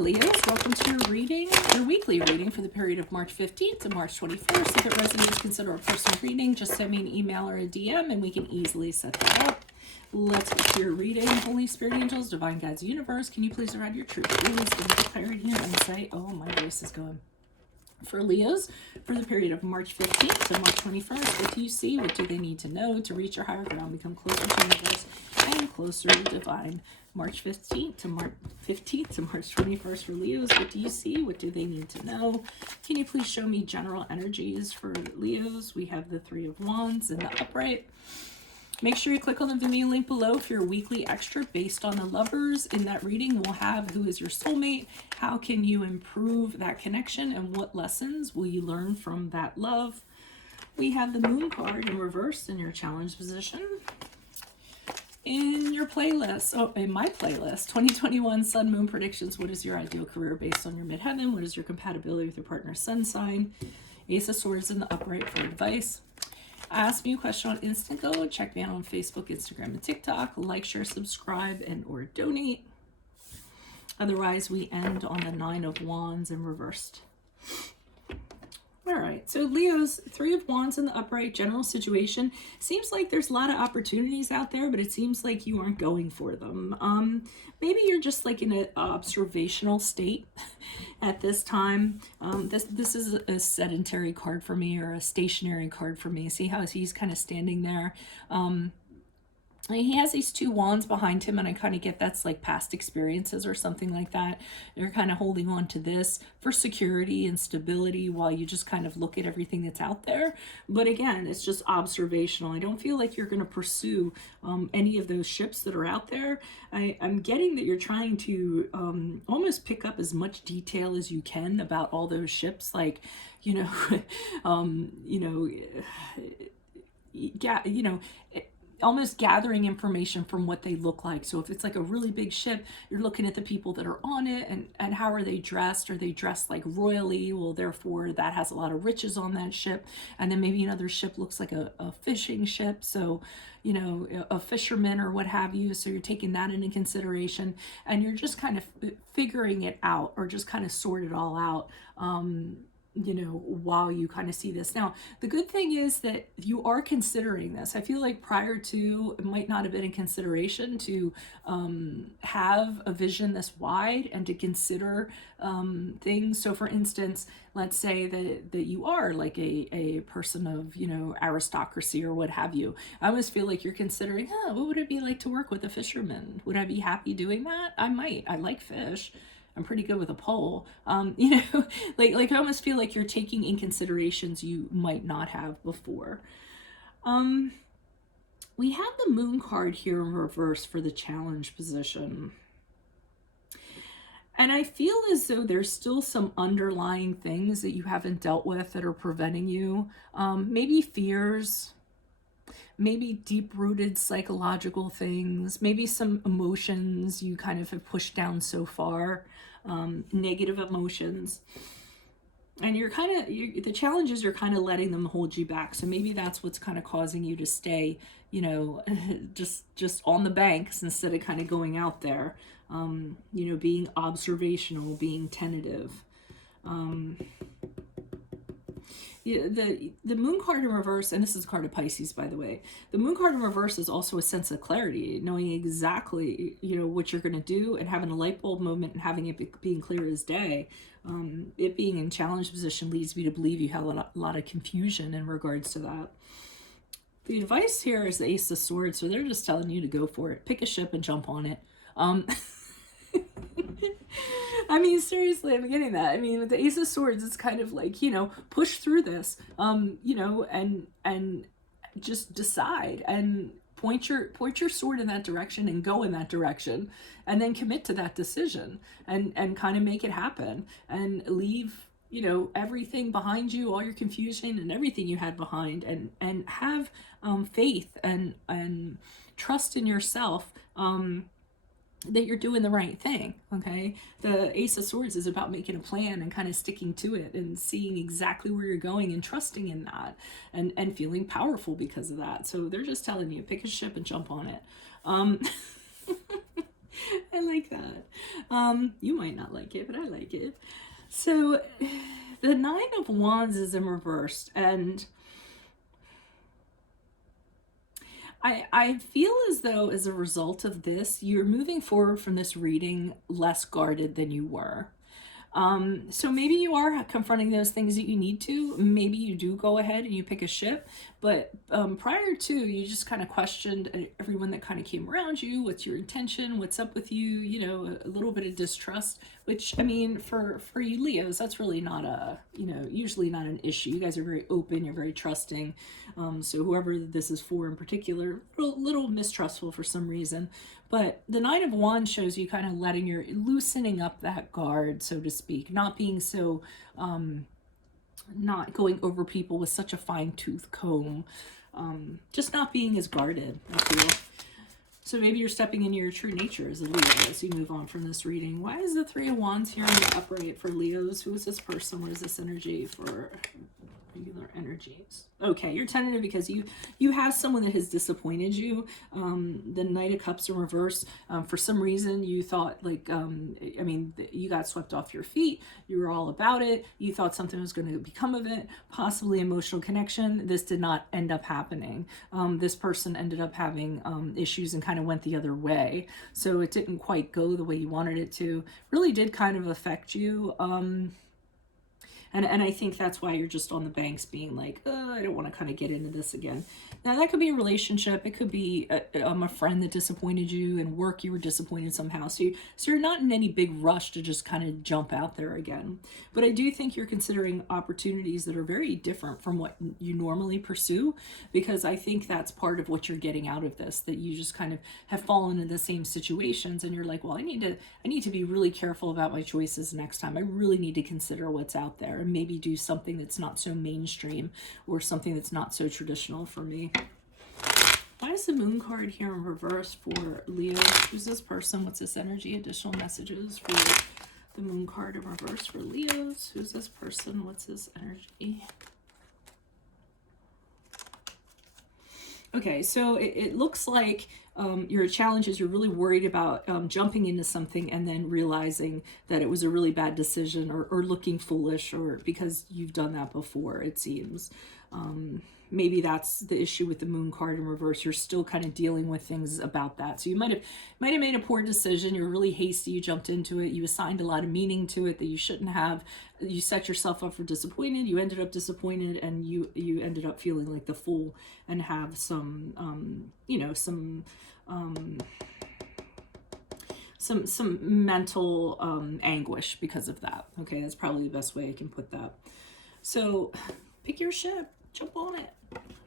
Leos, welcome to your reading, your weekly reading for the period of March 15th to March 21st. If it resonates, consider a personal reading. Just send me an email or a DM and we can easily set that up. Let's get to your reading. Holy Spirit, angels, divine guides, universe, can you please provide your truth, wisdom, clarity, and insight? Oh, my voice is going. For Leos, for the period of March 15th to March 21st, what do you see? What do they need to know to reach your higher ground, become closer to universe and closer to divine? March 15th to March 21st for Leos, what do you see? What do they need to know? Can you please show me general energies for Leos? We have the Three of Wands in the upright. Make sure you click on the Vimeo link below for your weekly extra based on the lovers. In that reading, we'll have who is your soulmate, how can you improve that connection, and what lessons will you learn from that love. We have the Moon card in reverse in your challenge position. In your playlist, in my playlist, 2021 Sun Moon Predictions. What is your ideal career based on your midheaven? What is your compatibility with your partner's sun sign? Ace of Swords in the upright for advice. Ask me a question on Instant Go. Check me out on Facebook, Instagram, and TikTok. Like, share, subscribe, and or donate. Otherwise, we end on the Nine of Wands in reversed. All right, so Leo's Three of Wands in the upright, general situation. Seems like there's a lot of opportunities out there, but it seems like you aren't going for them. Maybe you're just like in an observational state at this time. This is a sedentary card for me, or a stationary card for me. See how he's kind of standing there. He has these two wands behind him, and I kind of get that's like past experiences or something like that. You're kind of holding on to this for security and stability while you just kind of look at everything that's out there. But again, it's just observational. I don't feel like you're going to pursue any of those ships that are out there. I'm getting that you're trying to almost pick up as much detail as you can about all those ships, like, almost gathering information from what they look like. So if it's like a really big ship, you're looking at the people that are on it and how are they dressed? Are they dressed like royally? Well, therefore that has a lot of riches on that ship. And then maybe another ship looks like a fishing ship. So, a fisherman or what have you. So you're taking that into consideration, and you're just kind of figuring it out, or just kind of sort it all out. While you kind of see this. Now, the good thing is that you are considering this. I feel like prior to, it might not have been in consideration to have a vision this wide and to consider things. So for instance, let's say that you are like a person of, aristocracy or what have you. I always feel like you're considering, what would it be like to work with a fisherman? Would I be happy doing that? I might. I like fish. I'm pretty good with a pole. Like I almost feel like you're taking in considerations you might not have before. We have the Moon card here in reverse for the challenge position. And I feel as though there's still some underlying things that you haven't dealt with that are preventing you. Maybe fears, maybe deep-rooted psychological things, maybe some emotions you kind of have pushed down so far, negative emotions. And the challenge is you're kind of letting them hold you back. So maybe that's what's kind of causing you to stay, just on the banks instead of kind of going out there, being observational, being tentative. The Moon card in reverse, and this is a card of Pisces, by the way. The Moon card in reverse is also a sense of clarity, knowing exactly, what you're going to do, and having a light bulb moment and having it being clear as day. It being in challenge position leads me to believe you have a lot of confusion in regards to that. The advice here is the Ace of Swords, so they're just telling you to go for it. Pick a ship and jump on it. I mean, seriously, I'm getting that. I mean, with the Ace of Swords, it's kind of like, push through this, and just decide and point your sword in that direction and go in that direction, and then commit to that decision and kind of make it happen and leave, everything behind you, all your confusion and everything you had behind, and have faith and trust in yourself, that you're doing the right thing. Okay, the Ace of Swords is about making a plan and kind of sticking to it and seeing exactly where you're going and trusting in that and feeling powerful because of that. So they're just telling you, pick a ship and jump on it. And I like that. You might not like it, but I like it. So the Nine of Wands is in reverse, and I feel as though as a result of this, you're moving forward from this reading less guarded than you were. So maybe you are confronting those things that you need to. Maybe you do go ahead and you pick a ship, but prior to, you just kind of questioned everyone that kind of came around you. What's your intention? What's up with you? You know, a little bit of distrust, which, I mean, for you Leos, that's really not a, you know, usually not an issue. You guys are very open. You're very trusting. So whoever this is for in particular, a little mistrustful for some reason. But the Nine of Wands shows you kind of loosening up that guard, so to speak, not being so, not going over people with such a fine-tooth comb, just not being as guarded, I feel. So maybe you're stepping into your true nature as a Leo as you move on from this reading. Why is the Three of Wands here in the upright for Leos? Who is this person? What is this energy for regular energies? Okay, you're tentative because you have someone that has disappointed you. The Knight of Cups in reverse. For some reason, you thought like, I mean, you got swept off your feet. You were all about it. You thought something was going to become of it, possibly emotional connection. This did not end up happening. This person ended up having issues and kind of went the other way. So it didn't quite go the way you wanted it to. Really did kind of affect you. And I think that's why you're just on the banks being like, I don't want to kind of get into this again. Now, that could be a relationship. It could be a friend that disappointed you. In work, you were disappointed somehow. So you're not in any big rush to just kind of jump out there again. But I do think you're considering opportunities that are very different from what you normally pursue, because I think that's part of what you're getting out of this, that you just kind of have fallen into the same situations and you're like, well, I need to be really careful about my choices next time. I really need to consider what's out there and maybe do something that's not so mainstream or something that's not so traditional for me. Why is the Moon card here in reverse for Leo? Who's this person? What's this energy? Additional messages for the Moon card in reverse for Leos. Who's this person? What's this energy? Okay, so it looks like your challenge is you're really worried about jumping into something and then realizing that it was a really bad decision, or looking foolish, or because you've done that before, it seems. Maybe that's the issue with the Moon card in reverse. You're still kind of dealing with things about that. So you might have made a poor decision. You were really hasty. You jumped into it. You assigned a lot of meaning to it that you shouldn't have. You set yourself up for disappointed. You ended up disappointed, and you ended up feeling like the fool and have some, some mental anguish because of that. Okay, that's probably the best way I can put that. So pick your ship. Jump on it.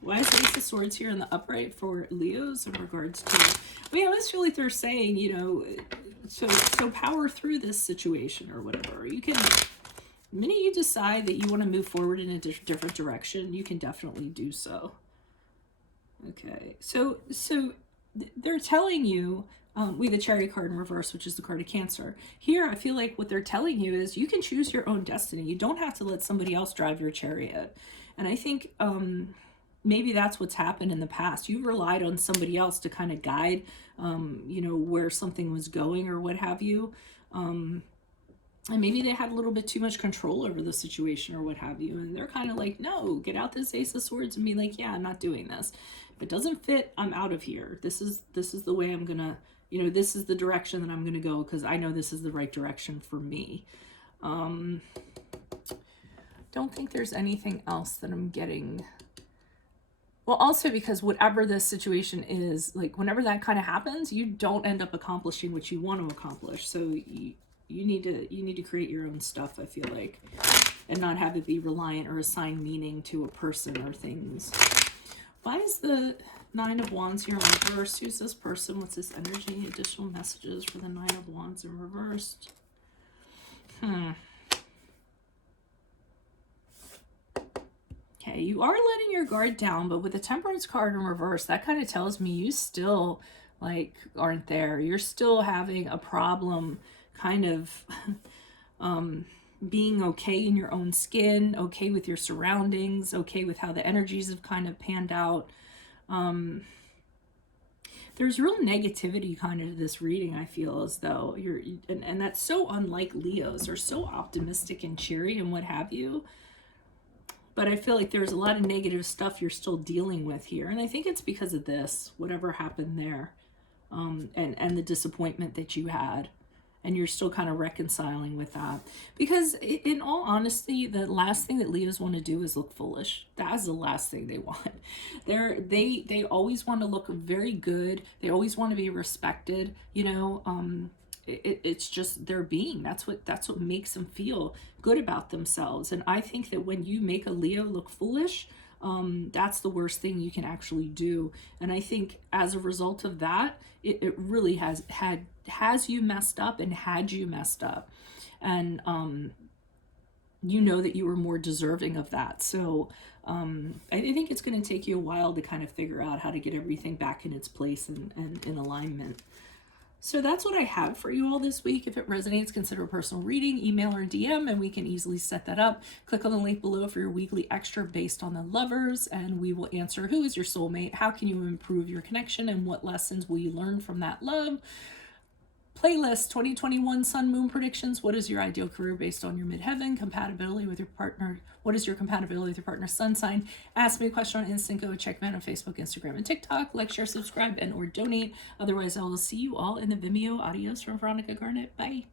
Why is the Ace of Swords here in the upright for Leos in regards to, I always feel like they're saying, so power through this situation or whatever. You can, the minute you decide that you want to move forward in a different direction, you can definitely do so. Okay, so they're telling you, we have the Chariot card in reverse, which is the card of Cancer. Here, I feel like what they're telling you is you can choose your own destiny. You don't have to let somebody else drive your chariot. And I think maybe that's what's happened in the past. You've relied on somebody else to kind of guide, where something was going or what have you. And maybe they had a little bit too much control over the situation or what have you. And they're kind of like, no, get out this Ace of Swords and be like, yeah, I'm not doing this. If it doesn't fit, I'm out of here. This is the way I'm going to, this is the direction that I'm going to go, because I know this is the right direction for me. Don't think there's anything else that I'm getting. Well, also because whatever this situation is, like whenever that kind of happens, you don't end up accomplishing what you want to accomplish. So you need to create your own stuff, I feel like, and not have it be reliant or assign meaning to a person or things. Why is the Nine of Wands here in reverse? Who's this person? What's this energy? Additional messages for the Nine of Wands in reversed. Okay, you are letting your guard down, but with the Temperance card in reverse, that kind of tells me you still, aren't there. You're still having a problem kind of being okay in your own skin, okay with your surroundings, okay with how the energies have kind of panned out. there's real negativity kind of to this reading. I feel as though and that's so unlike Leos. They're so optimistic and cheery and what have you. But I feel like there's a lot of negative stuff you're still dealing with here. And I think it's because of this, whatever happened there, and the disappointment that you had. And you're still kind of reconciling with that. Because in all honesty, the last thing that Leos want to do is look foolish. That is the last thing they want. They always want to look very good. They always want to be respected. You know, it's just their being. That's what makes them feel good about themselves. And I think that when you make a Leo look foolish, that's the worst thing you can actually do. And I think as a result of that, it really has you messed up and had you messed up. And you know that you were more deserving of that. So I think it's going to take you a while to kind of figure out how to get everything back in its place and in alignment. So that's what I have for you all this week. If it resonates, consider a personal reading, email or DM, and we can easily set that up. Click on the link below for your weekly extra based on the lovers, and we will answer who is your soulmate, how can you improve your connection, and what lessons will you learn from that love. Playlist 2021 Sun Moon predictions. What is your ideal career based on your midheaven? Compatibility with your partner. What is your compatibility with your partner's sun sign? Ask me a question on Instant. Go check me out on Facebook, Instagram, and TikTok. Like, share, subscribe, and or donate. Otherwise, I will see you all in the Vimeo. Adios from Veronica Garnett. Bye.